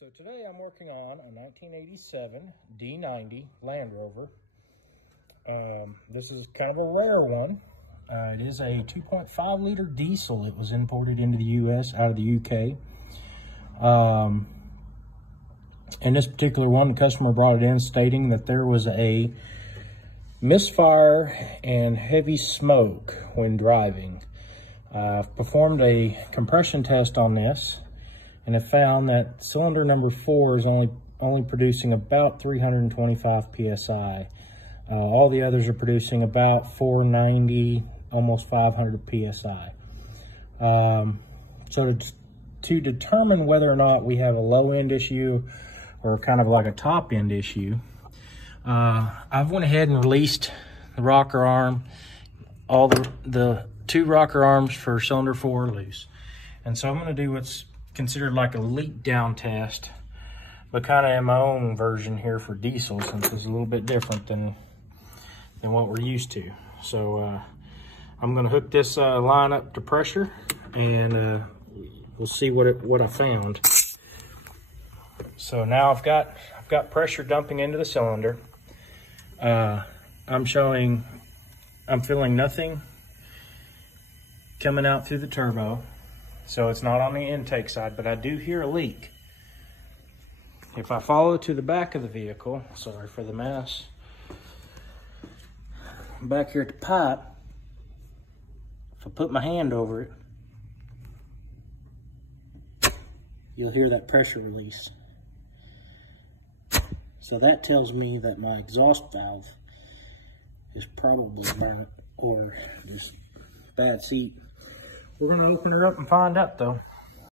So today I'm working on a 1987 D90 Land Rover. This is kind of a rare one. It is a 2.5 liter diesel. It was imported into the US out of the UK. And this particular one, the customer brought it in stating that there was a misfire and heavy smoke when driving. I've performed a compression test on this and have found that cylinder number 4 is only producing about 325 psi. All the others are producing about 490, almost 500 psi. So to determine whether or not we have a low end issue or kind of like a top end issue, I've went ahead and released the rocker arm. All the 2 rocker arms for cylinder 4 are loose. And so I'm going to do what's considered like a leak down test, but kind of in my own version here for diesel, since it's a little bit different than what we're used to. So I'm going to hook this line up to pressure, and we'll see what I found. So now I've got pressure dumping into the cylinder. I'm feeling nothing coming out through the turbo. So it's not on the intake side, but I do hear a leak. If I follow to the back of the vehicle, sorry for the mess, back here at the pipe, if I put my hand over it, you'll hear that pressure release. So that tells me that my exhaust valve is probably burnt or just bad seat. We're going to open her up and find out though.